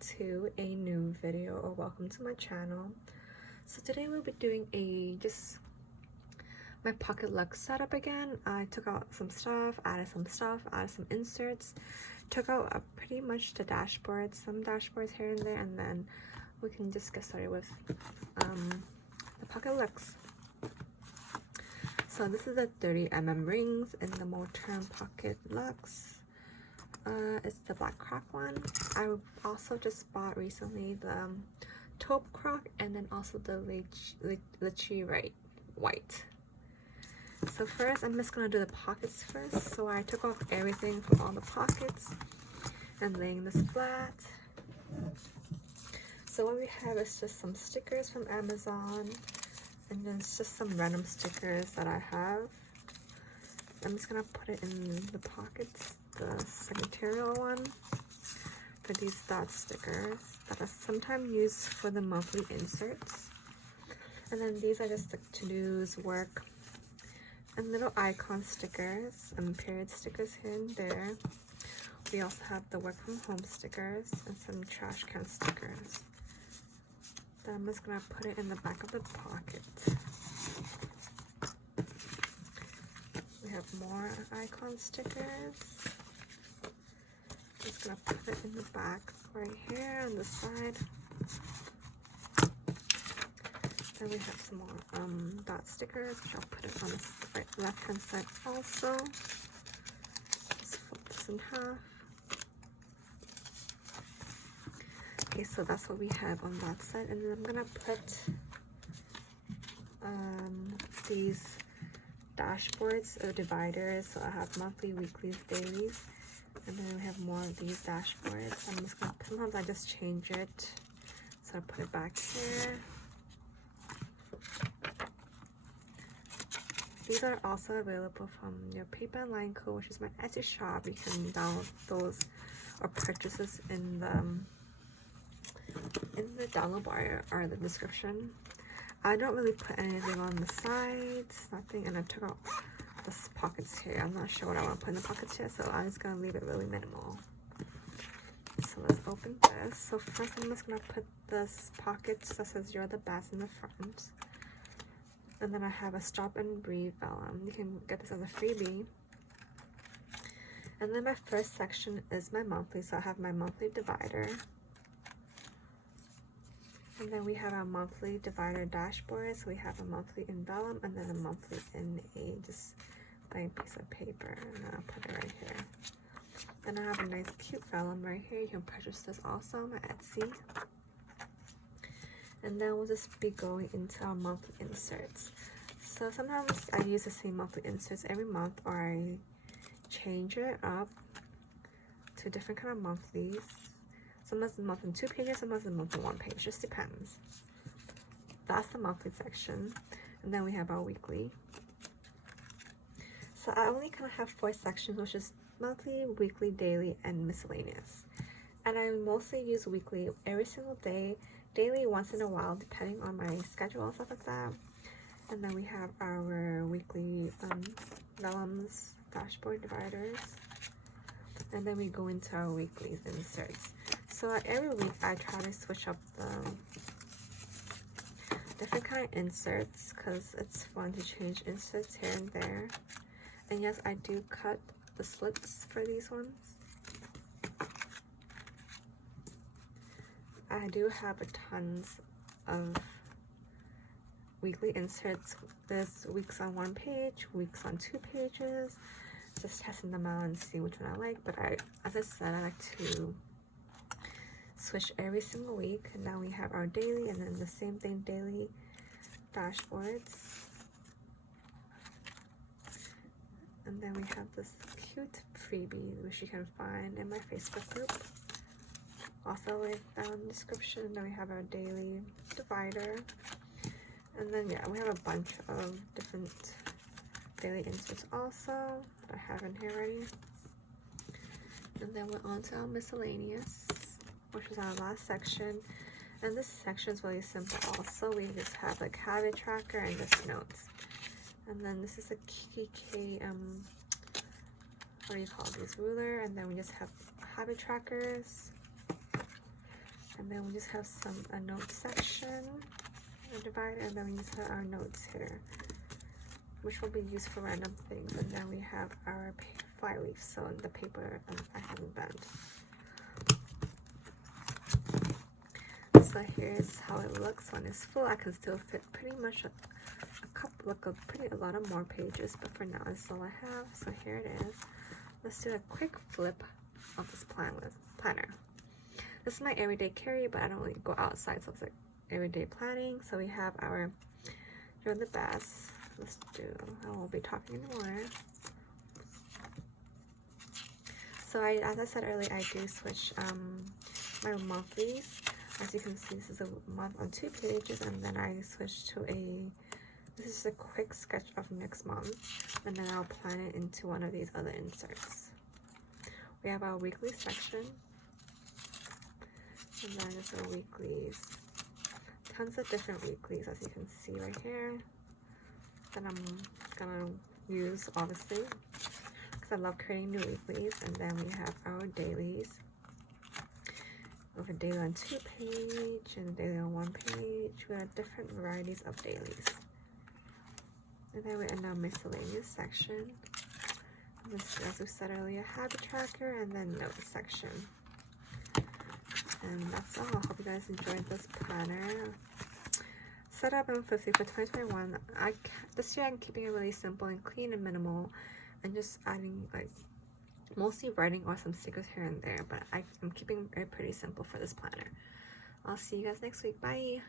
to a new video, or welcome to my channel. So today we'll be doing my pocket Luxe setup again. I took out some stuff, added some inserts, took out pretty much the dashboard, some dashboards here and there, and then we can just get started with the pocket Luxe. So this is the 30mm rings in the Moterm pocket Luxe. It's the black Croc one. I also just bought recently the taupe Croc, and then also the LAKEY white. So first, I'm just gonna do the pockets first. So I took off everything from all the pockets and laying this flat. So what we have is just some stickers from Amazon, and then it's just some random stickers that I have. I'm just gonna put it in the pockets, the secretarial one, for these dot stickers that are sometimes used for the monthly inserts. And then these are just the to-dos, work, and little icon stickers and period stickers here and there. We also have the work from home stickers and some trash can stickers. Then I'm just gonna put it in the back of the pocket. We have more icon stickers. Just gonna put it in the back right here on the side. Then we have some more dot stickers, which I'll put it on the left hand side also. Just fold this in half. Okay, so that's what we have on that side, and then I'm gonna put these dashboards or dividers. So I have monthly, weeklies, dailies, and then we have more of these dashboards. I'm just gonna, sometimes I just change it, so I put it back here. These are also available from your Paper and Line Co, which is my Etsy shop. You can download those or purchases in the download bar or the description. I don't really put anything on the sides, nothing, and I took out the pockets here. I'm not sure what I want to put in the pockets here, so I'm just gonna leave it really minimal. So let's open this. So first I'm just gonna put this pocket that says "You're the best" in the front. And then I have a Stop and Breathe vellum. You can get this as a freebie. And then my first section is my monthly, so I have my monthly divider. And then we have our monthly divider dashboard. So we have a monthly in vellum and then a monthly in a just blank piece of paper. And I'll put it right here. Then I have a nice cute vellum right here. You can purchase this also on my Etsy. And then we'll just be going into our monthly inserts. So sometimes I use the same monthly inserts every month, or I change it up to different kind of monthlies. Sometimes the month in 2 pages, sometimes the month in 1 page, just depends. That's the monthly section. And then we have our weekly. So I only kind of have 4 sections, which is monthly, weekly, daily, and miscellaneous. And I mostly use weekly every single day, daily once in a while, depending on my schedule and stuff like that. And then we have our weekly vellums, dashboard dividers. And then we go into our weekly inserts. So every week I try to switch up the different kind of inserts, because it's fun to change inserts here and there. And yes, I do cut the slits for these ones. I do have tons of weekly inserts. There's weeks on 1 page, weeks on 2 pages. Just testing them out and see which one I like. But as I said, I like to switch every single week. And now we have our daily, and then the same thing, daily dashboards. And then we have this cute freebie, which you can find in my Facebook group. Also link down in the description. And then we have our daily divider. And then yeah, we have a bunch of different daily inserts also that I have in here already. And then we're on to our miscellaneous, which is our last section. And this section is really simple also. We just have like habit tracker and just notes. And then this is a Kikki K what do you call these, ruler. And then we just have habit trackers. And then we just have a note section, a divider, and then we just have our notes here, which will be used for random things. And then we have our fly leaf, so the paper I haven't bent. So here's how it looks when it's full. I can still fit pretty much a lot of more pages, but for now this is all I have. So here it is. Let's do a quick flip of this planner. This is my everyday carry, but I don't really go outside, so it's like everyday planning. So we have our You're the Best. I won't be talking anymore. So as I said earlier, I do switch my monthlies. As you can see, this is a month on 2 pages, and then I switch to this is a quick sketch of next month, and then I'll plan it into one of these other inserts. We have our weekly section, and then just our weeklies. Tons of different weeklies, as you can see right here, that I'm gonna use, obviously, because I love creating new weeklies. And then we have our dailies. We have a daily on 2 page and a daily on 1 page. We have different varieties of dailies. And then we end up miscellaneous section. And this, as we said earlier, habit tracker, and then notes section. And that's all. I hope you guys enjoyed this planner. Setup and Flipthrough for 2021. This year I'm keeping it really simple and clean and minimal, and just adding like mostly writing or some stickers here and there, but I'm keeping it pretty simple for this planner. I'll see you guys next week. Bye.